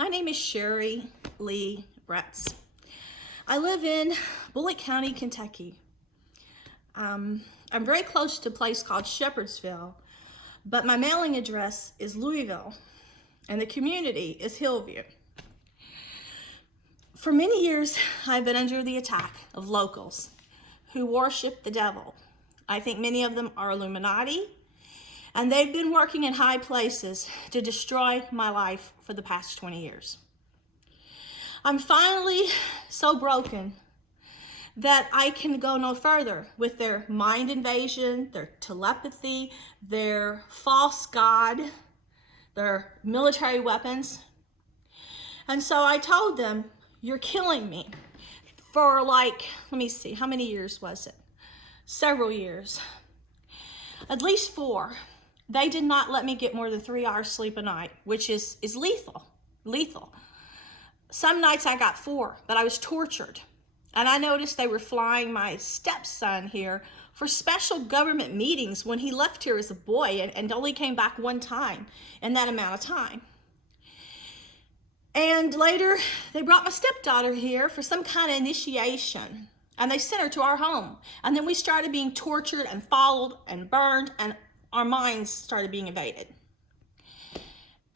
My name is Sherry Lee Bretz. I live in Bullitt County, Kentucky. I'm very close to a place called Shepherdsville, but my mailing address is Louisville, and the community is Hillview. For many years, I've been under the attack of locals who worship the devil. I think many of them are Illuminati, and they've been working in high places to destroy my life for the past 20 years. I'm finally so broken that I can go no further with their mind invasion, their telepathy, their false god, their military weapons. And so I told them, you're killing me. For let me see, how many years was it? Several years. At least 4. They did not let me get more than 3 hours sleep a night, which is lethal. Some nights I got 4, but I was tortured. And I noticed they were flying my stepson here for special government meetings when he left here as a boy and only came back one time in that amount of time. And later, they brought my stepdaughter here for some kind of initiation. And they sent her to our home. And then we started being tortured and followed and burned, and our minds started being invaded.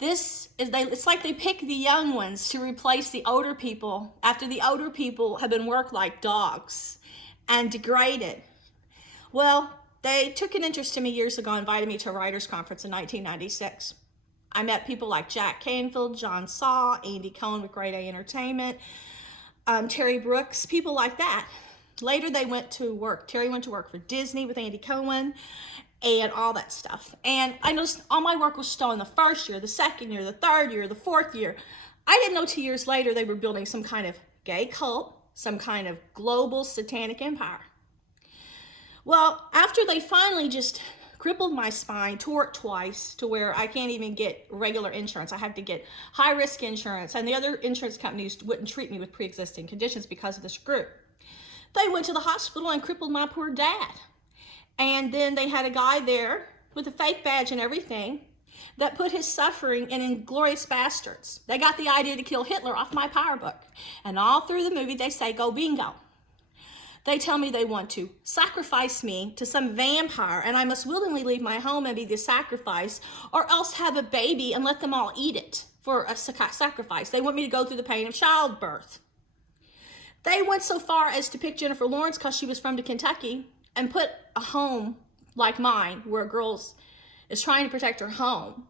It's like they pick the young ones to replace the older people after the older people have been worked like dogs and degraded. Well, they took an interest in me years ago, invited me to a writers' conference in 1996. I met people like Jack Canfield, John Saw, Andy Cohen with Grade A Entertainment, Terry Brooks, people like that. Later they went to work. Terry went to work for Disney with Andy Cohen and all that stuff. And I noticed all my work was stolen the first year, the second year, the third year, the fourth year. I didn't know 2 years later they were building some kind of gay cult, some kind of global satanic empire. Well, after they finally just crippled my spine, tore it twice to where I can't even get regular insurance. I have to get high-risk insurance, and the other insurance companies wouldn't treat me with pre-existing conditions because of this group. They went to the hospital and crippled my poor dad. And then they had a guy there with a fake badge and everything that put his suffering in Inglourious Bastards. They got the idea to kill Hitler off my power book. And all through the movie, they say, go bingo. They tell me they want to sacrifice me to some vampire, and I must willingly leave my home and be the sacrifice, or else have a baby and let them all eat it for a sacrifice. They want me to go through the pain of childbirth. They went so far as to pick Jennifer Lawrence because she was from Kentucky and put a home like mine where a girl is trying to protect her home,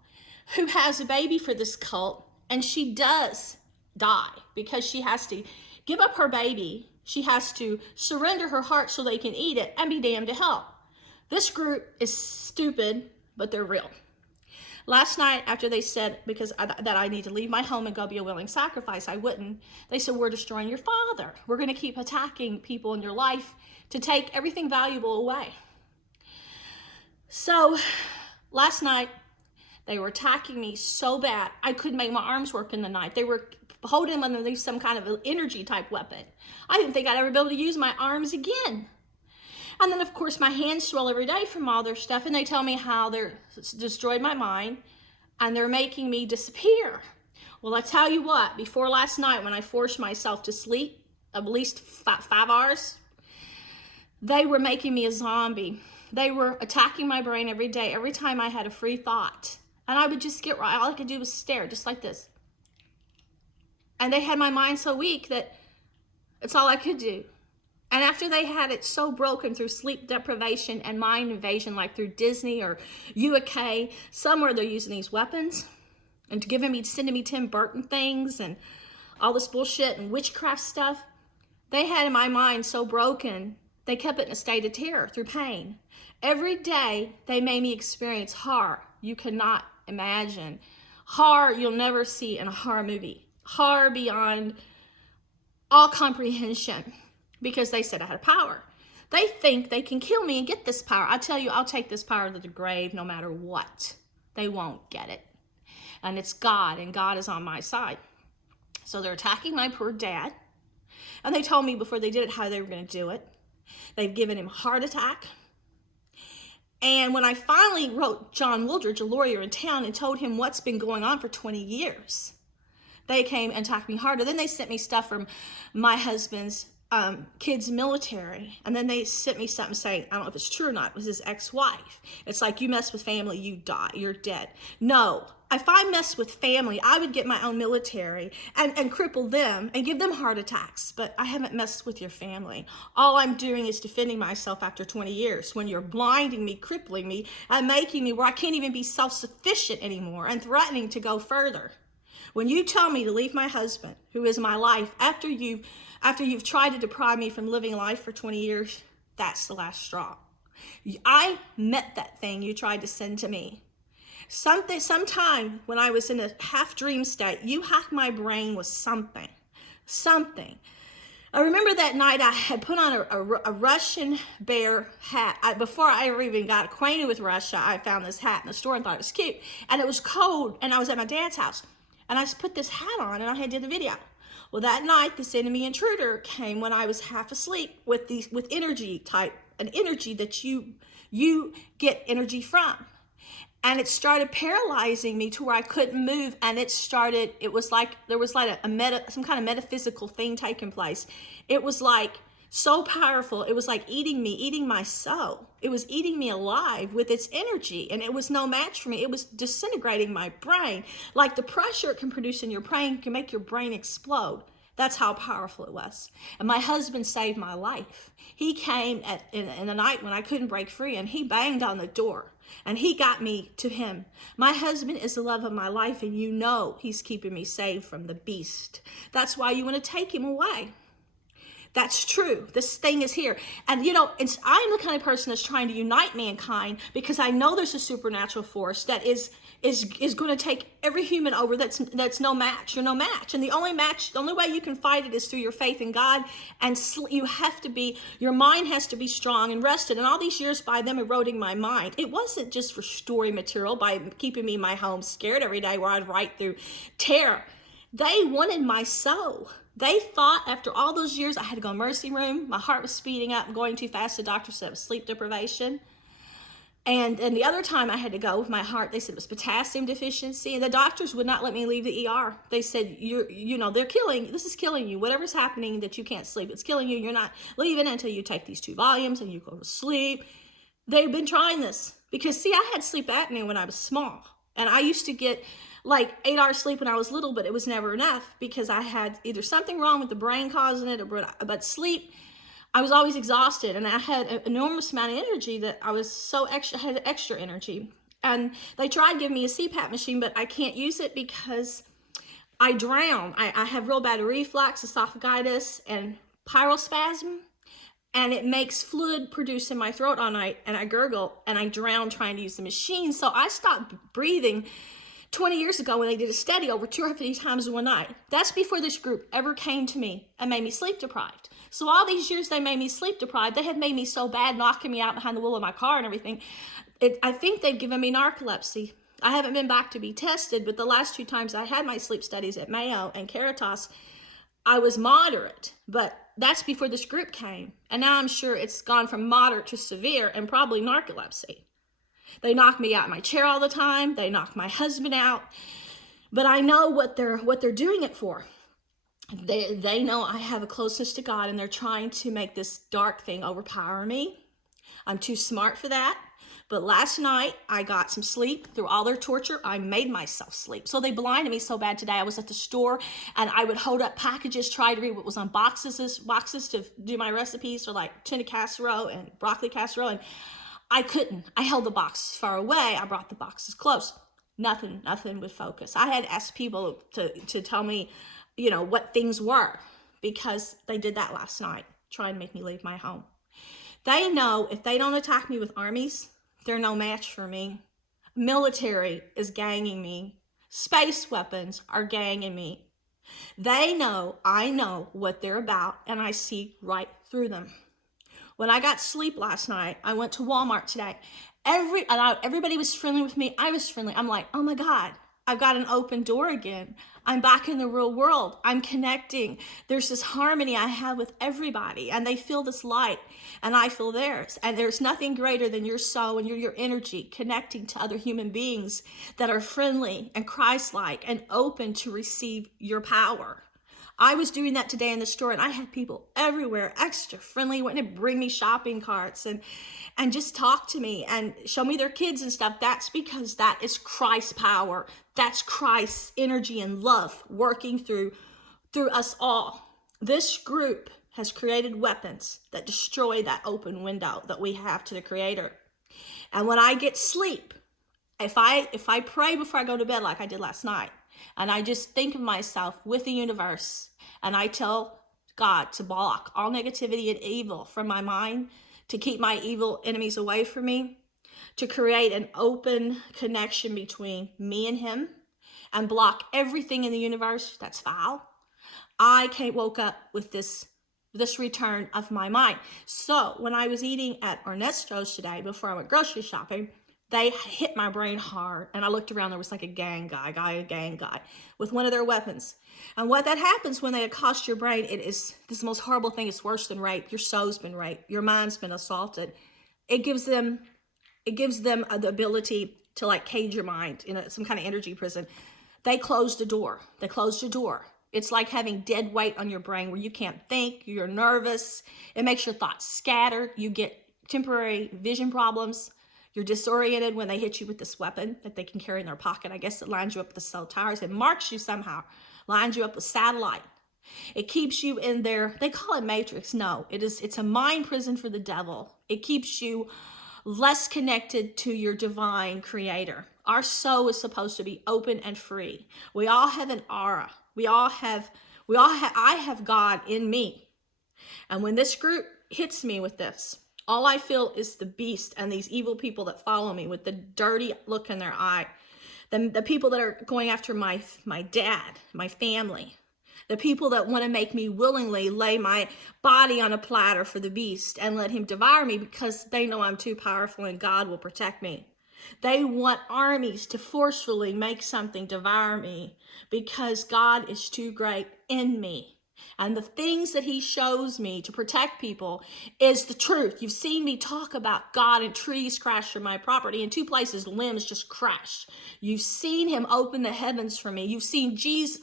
who has a baby for this cult, and she does die because she has to give up her baby. She has to surrender her heart so they can eat it and be damned to hell. This group is stupid, but they're real. Last night, after they said that I need to leave my home and go be a willing sacrifice, I wouldn't. They said, we're destroying your father. We're going to keep attacking people in your life to take everything valuable away. So last night, they were attacking me so bad, I couldn't make my arms work in the night. They were holding them underneath some kind of energy type weapon. I didn't think I'd ever be able to use my arms again. And then, of course, my hands swell every day from all their stuff, and they tell me how they're destroyed my mind, and they're making me disappear. Well, I tell you what, before last night when I forced myself to sleep at least 5 hours, they were making me a zombie. They were attacking my brain every day, every time I had a free thought. And I would just get right. All I could do was stare, just like this. And they had my mind so weak that it's all I could do. And after they had it so broken through sleep deprivation and mind invasion, like through Disney or UK, somewhere they're using these weapons and sending me Tim Burton things and all this bullshit and witchcraft stuff. They had my mind so broken, they kept it in a state of terror through pain. Every day they made me experience horror you cannot imagine. Horror you'll never see in a horror movie. Horror beyond all comprehension. Because they said I had power. They think they can kill me and get this power. I tell you, I'll take this power to the grave no matter what. They won't get it. And it's God, and God is on my side. So they're attacking my poor dad. And they told me before they did it how they were going to do it. They've given him a heart attack. And when I finally wrote John Wooldridge, a lawyer in town, and told him what's been going on for 20 years, They came and attacked me harder. Then they sent me stuff from my husband's kids' military. And then they sent me something saying, I don't know if it's true or not, it was his ex-wife. It's like, you mess with family, you die, you're dead. No, if I mess with family, I would get my own military and cripple them and give them heart attacks. But I haven't messed with your family. All I'm doing is defending myself after 20 years when you're blinding me, crippling me, and making me where I can't even be self-sufficient anymore and threatening to go further. When you tell me to leave my husband, who is my life, after you've tried to deprive me from living life for 20 years, that's the last straw. I met that thing you tried to send to me. Sometime when I was in a half dream state, you hacked my brain with something. I remember that night I had put on a Russian bear hat. Before I ever even got acquainted with Russia, I found this hat in the store and thought it was cute. And it was cold, and I was at my dad's house. And I put this hat on, and I had did the video. Well, that night, this enemy intruder came when I was half asleep with energy type, an energy that you get energy from. And it started paralyzing me to where I couldn't move. And it was like there was like some kind of metaphysical thing taking place. It was like so powerful. It was like eating my soul. It was eating me alive with its energy. And it was no match for me. It was disintegrating my brain. Like the pressure it can produce in your brain can make your brain explode. That's how powerful it was. And my husband saved my life. He came in the night when I couldn't break free, and he banged on the door. And he got me to him. My husband is the love of my life, and you know he's keeping me safe from the beast. That's why you want to take him away. That's true. This thing is here. And I'm the kind of person that's trying to unite mankind because I know there's a supernatural force that is going to take every human over that's no match. You're no match. And the only way you can fight it is through your faith in God. And your mind has to be strong and rested. And all these years by them eroding my mind, it wasn't just for story material by keeping me in my home scared every day where I'd write through terror. They wanted my soul. They thought after all those years I had to go emergency room. My heart was speeding up, going too fast. The doctor said it was sleep deprivation. And the other time I had to go with my heart, they said it was potassium deficiency. And the doctors would not let me leave the ER. They said, this is killing you. Whatever's happening that you can't sleep, it's killing you. You're not leaving until you take these 2 volumes and you go to sleep. They've been trying this because, see, I had sleep apnea when I was small. And I used to get like 8 hours sleep when I was little, but it was never enough because I had either something wrong with the brain causing it, but sleep, I was always exhausted, and I had an enormous amount of energy that I was had extra energy. And they tried giving me a CPAP machine, but I can't use it because I drown. I have real bad reflux, esophagitis, and pyrospasm, and it makes fluid produce in my throat all night, and I gurgle, and I drown trying to use the machine. So I stopped breathing 20 years ago when they did a study over 250 times in one night. That's before this group ever came to me and made me sleep deprived. So all these years they made me sleep deprived. They had made me so bad, knocking me out behind the wheel of my car and everything. I think they've given me narcolepsy. I haven't been back to be tested, but the last 2 times I had my sleep studies at Mayo and Caritas, I was moderate, but that's before this group came. And now I'm sure it's gone from moderate to severe and probably narcolepsy. They knock me out of my chair all the time. They knock my husband out. But I know what they're doing it for. They know I have a closeness to God, and they're trying to make this dark thing overpower me. I'm too smart for that. But last night, I got some sleep. Through all their torture, I made myself sleep. So they blinded me so bad today. I was at the store, and I would hold up packages, try to read what was on boxes to do my recipes for like tuna casserole and broccoli casserole, and I couldn't. I held the boxes far away. I brought the boxes close. Nothing would focus. I had asked people to tell me, what things were, because they did that last night, trying to make me leave my home. They know if they don't attack me with armies, they're no match for me. Military is ganging me. Space weapons are ganging me. They know I know what they're about, and I see right through them. When I got sleep last night, I went to Walmart today. Everybody was friendly with me. I was friendly. I'm like, oh my God, I've got an open door again. I'm back in the real world. I'm connecting. There's this harmony I have with everybody, and they feel this light, and I feel theirs. And there's nothing greater than your soul and your energy connecting to other human beings that are friendly and Christ-like and open to receive your power. I was doing that today in the store, and I had people everywhere, extra friendly, wanting to bring me shopping carts and just talk to me and show me their kids and stuff. That's because that is Christ's power. That's Christ's energy and love working through us all. This group has created weapons that destroy that open window that we have to the Creator. And when I get sleep, if I pray before I go to bed like I did last night, and I just think of myself with the universe, and I tell God to block all negativity and evil from my mind, to keep my evil enemies away from me, to create an open connection between me and Him, and block everything in the universe that's foul. I woke up with this return of my mind. So when I was eating at Ernesto's today, before I went grocery shopping, they hit my brain hard, and I looked around. There was like a gang guy with one of their weapons. And what that happens when they accost your brain, it is this most horrible thing. It's worse than rape. Your soul's been raped. Your mind's been assaulted. It gives them the ability to like cage your mind in some kind of energy prison. They close the door. It's like having dead weight on your brain where you can't think. You're nervous. It makes your thoughts scattered. You get temporary vision problems. You're disoriented when they hit you with this weapon that they can carry in their pocket. I guess it lines you up with the cell towers. It marks you somehow, lines you up with satellite. It keeps you in there. They call it Matrix. No, it's a mind prison for the devil. It keeps you less connected to your divine Creator. Our soul is supposed to be open and free. We all have an aura. I have God in me. And when this group hits me with this, all I feel is the beast and these evil people that follow me with the dirty look in their eye. The people that are going after my dad, my family. The people that want to make me willingly lay my body on a platter for the beast and let him devour me because they know I'm too powerful and God will protect me. They want armies to forcefully make something devour me because God is too great in me. And the things that He shows me to protect people is the truth. You've seen me talk about God and trees crash from my property. In 2 places, limbs just crash. You've seen Him open the heavens for me. You've seen Jesus,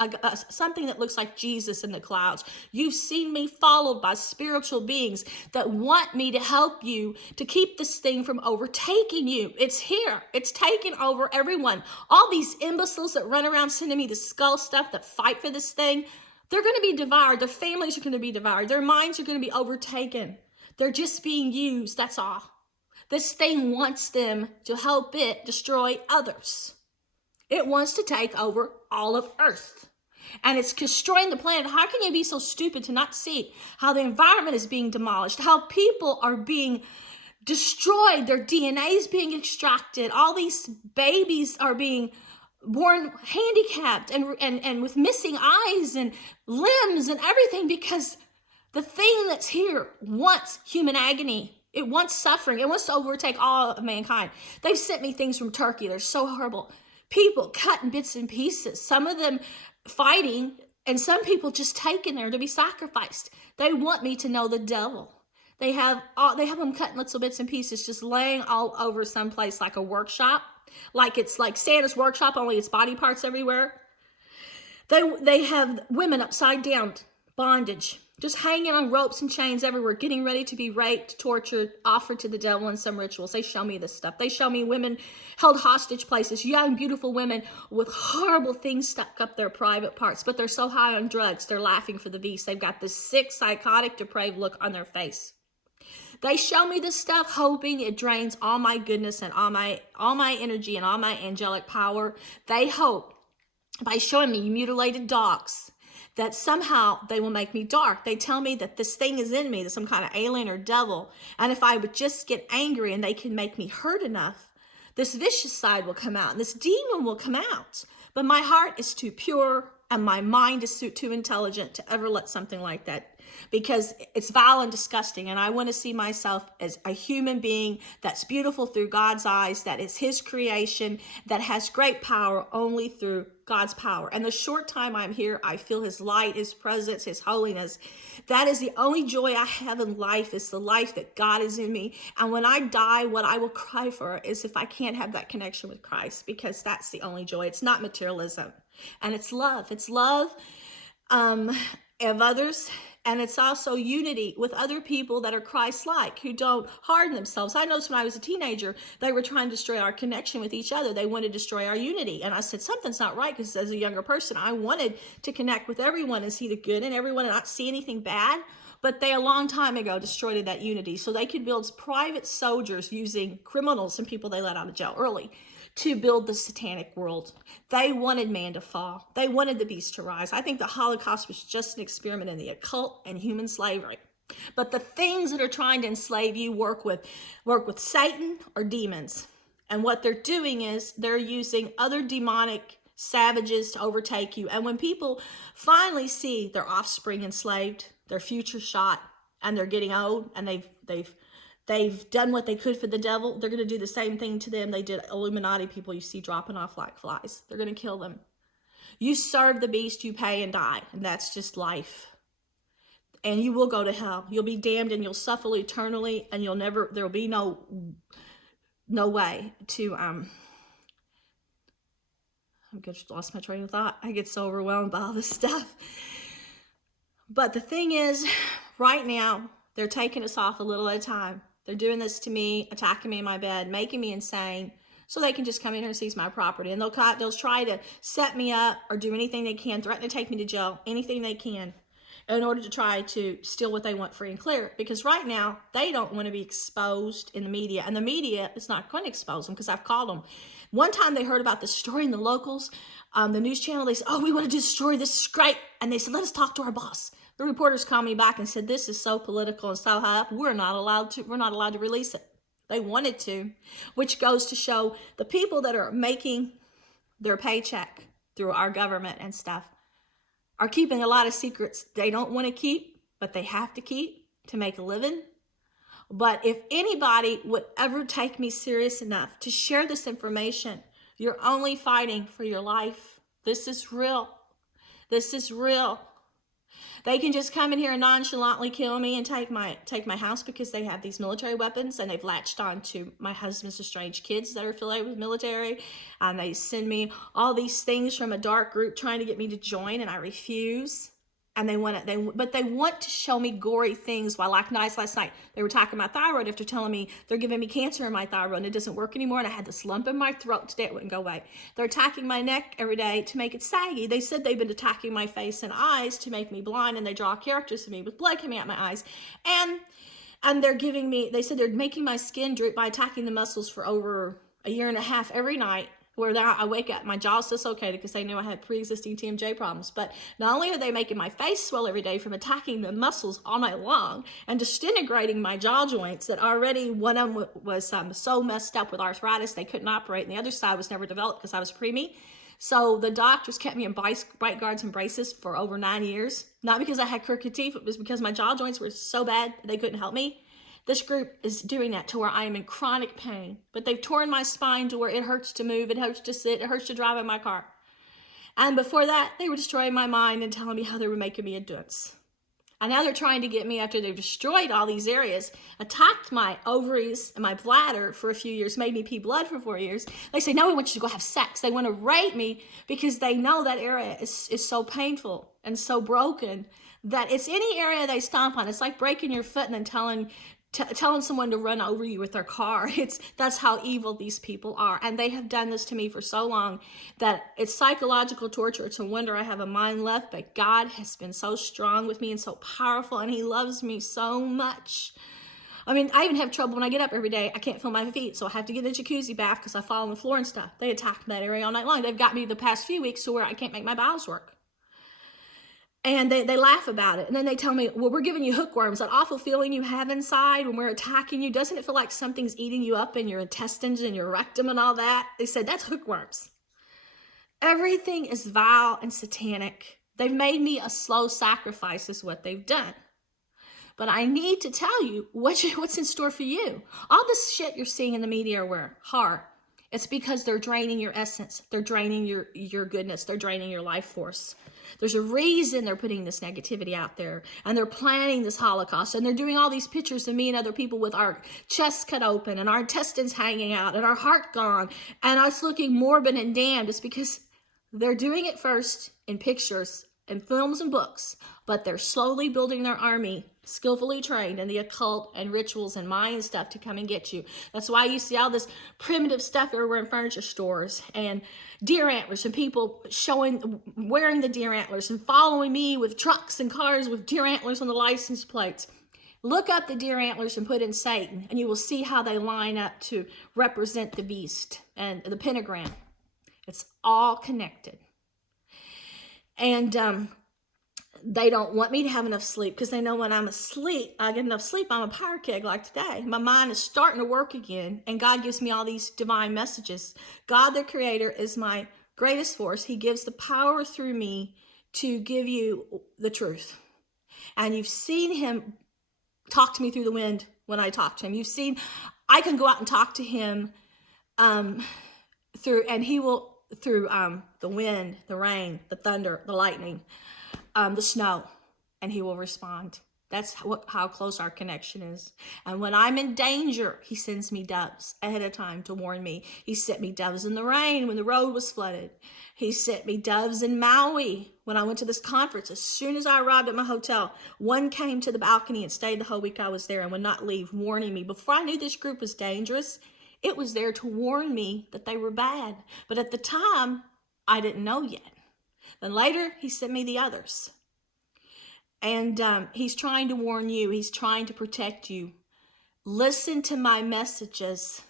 something that looks like Jesus in the clouds. You've seen me followed by spiritual beings that want me to help you to keep this thing from overtaking you. It's here. It's taken over everyone. All these imbeciles that run around sending me the skull stuff that fight for this thing, they're going to be devoured. Their families are going to be devoured. Their minds are going to be overtaken. They're just being used. That's all. This thing wants them to help it destroy others. It wants to take over all of Earth. And it's destroying the planet. How can you be so stupid to not see how the environment is being demolished, how people are being destroyed, their DNA is being extracted, all these babies are being born handicapped and with missing eyes and limbs and everything because the thing that's here wants human agony. It wants suffering. It wants to overtake all of mankind. They've sent me things from Turkey. They're so horrible. People cut in bits and pieces. Some of them fighting and some people just taken there to be sacrificed. They want me to know the devil. They have them cut in little bits and pieces, just laying all over someplace like a workshop. Like it's like Santa's workshop, only it's body parts everywhere. They have women upside down, bondage, just hanging on ropes and chains everywhere, getting ready to be raped, tortured, offered to the devil in some rituals. They show me this stuff. They show me women held hostage places, young, beautiful women with horrible things stuck up their private parts, but they're so high on drugs, they're laughing for the beast. They've got this sick, psychotic, depraved look on their face. They show me this stuff hoping it drains all my goodness and all my energy and all my angelic power. They hope by showing me mutilated dogs that somehow they will make me dark. They tell me that this thing is in me, that some kind of alien or devil. And if I would just get angry and they can make me hurt enough, this vicious side will come out and this demon will come out. But my heart is too pure and my mind is too intelligent to ever let something like that, because it's vile and disgusting. And I want to see myself as a human being that's beautiful through God's eyes, that is His creation, that has great power only through God's power. And the short time I'm here, I feel his light, his presence, his holiness. That is the only joy I have in life, is the life that God is in me. And when I die, what I will cry for is if I can't have that connection with Christ, because that's the only joy. It's not materialism. And it's love. It's love of others. And it's also unity with other people that are Christ-like, who don't harden themselves. I noticed when I was a teenager, they were trying to destroy our connection with each other. They wanted to destroy our unity. And I said, something's not right, because as a younger person, I wanted to connect with everyone and see the good in everyone and not see anything bad. But they, a long time ago, destroyed that unity. So they could build private soldiers using criminals and people they let out of jail early to build the satanic world. They wanted man to fall. They wanted the beast to rise. I think the Holocaust was just an experiment in the occult and human slavery. But the things that are trying to enslave you work with Satan or demons. And what they're doing is they're using other demonic savages to overtake you. And when people finally see their offspring enslaved, their future shot, and they're getting old, and they've done what they could for the devil, they're going to do the same thing to them they did Illuminati people you see dropping off like flies. They're going to kill them. You serve the beast, you pay and die. And that's just life. And you will go to hell. You'll be damned and you'll suffer eternally, and there'll be no way to, I just lost my train of thought. I get so overwhelmed by all this stuff. But the thing is, right now, they're taking us off a little at a time. They're doing this to me, attacking me in my bed, making me insane, so they can just come in here and seize my property. And they'll try to set me up or do anything they can, threaten to take me to jail, anything they can, in order to try to steal what they want free and clear. Because right now, they don't want to be exposed in the media. And the media is not going to expose them, because I've called them. One time they heard about the story in the locals, the news channel. They said, oh, we want to destroy this. This is great. And they said, let us talk to our boss. The reporters called me back and said, this is so political and so high up, we're not allowed to release it. They wanted to, which goes to show the people that are making their paycheck through our government and stuff are keeping a lot of secrets they don't want to keep, but they have to keep to make a living. But if anybody would ever take me serious enough to share this information, you're only fighting for your life. This is real. This is real. They can just come in here and nonchalantly kill me and take my house, because they have these military weapons, and they've latched on to my husband's estranged kids that are affiliated with military. And they send me all these things from a dark group trying to get me to join, and I refuse. And they want to show me gory things. While like nice last night, they were attacking my thyroid after telling me they're giving me cancer in my thyroid and it doesn't work anymore. And I had this lump in my throat today. It wouldn't go away. They're attacking my neck every day to make it saggy. They said they've been attacking my face and eyes to make me blind. And they draw characters of me with blood coming out my eyes. And they said they're making my skin droop by attacking the muscles for over a year and a half every night. Where I wake up, my jaw's dislocated because they knew I had pre-existing TMJ problems. But not only are they making my face swell every day from attacking the muscles all night long and disintegrating my jaw joints, that already one of them was so messed up with arthritis they couldn't operate, and the other side was never developed because I was preemie. So the doctors kept me in bite guards and braces for over 9 years. Not because I had crooked teeth, it was because my jaw joints were so bad they couldn't help me. This group is doing that to where I am in chronic pain. But they've torn my spine to where it hurts to move, it hurts to sit, it hurts to drive in my car. And before that, they were destroying my mind and telling me how they were making me a dunce. And now they're trying to get me, after they've destroyed all these areas, attacked my ovaries and my bladder for a few years, made me pee blood for 4 years. They say, no, we want you to go have sex. They want to rape me because they know that area is so painful and so broken that it's any area they stomp on. It's like breaking your foot and then telling someone to run over you with their car. That's how evil these people are. And they have done this to me for so long that it's psychological torture. It's a wonder I have a mind left, but God has been so strong with me and so powerful, and he loves me so much. I mean, I even have trouble when I get up every day. I can't feel my feet, so I have to get in a jacuzzi bath because I fall on the floor and stuff. They attack that area all night long. They've got me the past few weeks to where I can't make my bowels work. And they laugh about it. And then they tell me, well, we're giving you hookworms. That awful feeling you have inside when we're attacking you, doesn't it feel like something's eating you up in your intestines and your rectum and all that? They said, that's hookworms. Everything is vile and satanic. They've made me a slow sacrifice is what they've done. But I need to tell you what's in store for you. All this shit you're seeing in the media where horror. It's because they're draining your essence. They're draining your goodness. They're draining your life force. There's a reason they're putting this negativity out there, and they're planning this Holocaust, and they're doing all these pictures of me and other people with our chests cut open and our intestines hanging out and our heart gone and us looking morbid and damned. It's because they're doing it first in pictures and films and books, but they're slowly building their army, skillfully trained in the occult and rituals and Mayan stuff to come and get you. That's why you see all this primitive stuff everywhere in furniture stores and deer antlers and people wearing the deer antlers and following me with trucks and cars with deer antlers on the license plates. Look up the deer antlers and put in Satan, and you will see how they line up to represent the beast and the pentagram. It's all connected. And they don't want me to have enough sleep because they know when I'm asleep, I get enough sleep, I'm a power keg like today. My mind is starting to work again, and God gives me all these divine messages. God, the creator, is my greatest force. He gives the power through me to give you the truth. And you've seen him talk to me through the wind when I talk to him. You've seen, I can go out and talk to him through the wind, the rain, the thunder, the lightning, the snow, and he will respond. That's how close our connection is. And when I'm in danger, he sends me doves ahead of time to warn me. He sent me doves in the rain when the road was flooded. He sent me doves in Maui when I went to this conference. As soon as I arrived at my hotel, one came to the balcony and stayed the whole week I was there and would not leave, warning me. Before I knew this group was dangerous, it was there to warn me that they were bad. But at the time, I didn't know yet. Then later, he sent me the others. And he's trying to warn you. He's trying to protect you. Listen to my messages.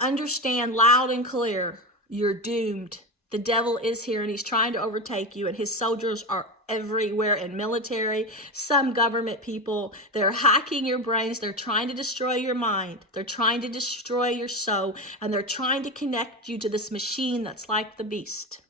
Understand loud and clear. You're doomed. The devil is here and he's trying to overtake you, and his soldiers are everywhere in military, some government people. They're hacking your brains. They're trying to destroy your mind. They're trying to destroy your soul, and they're trying to connect you to this machine that's like the beast.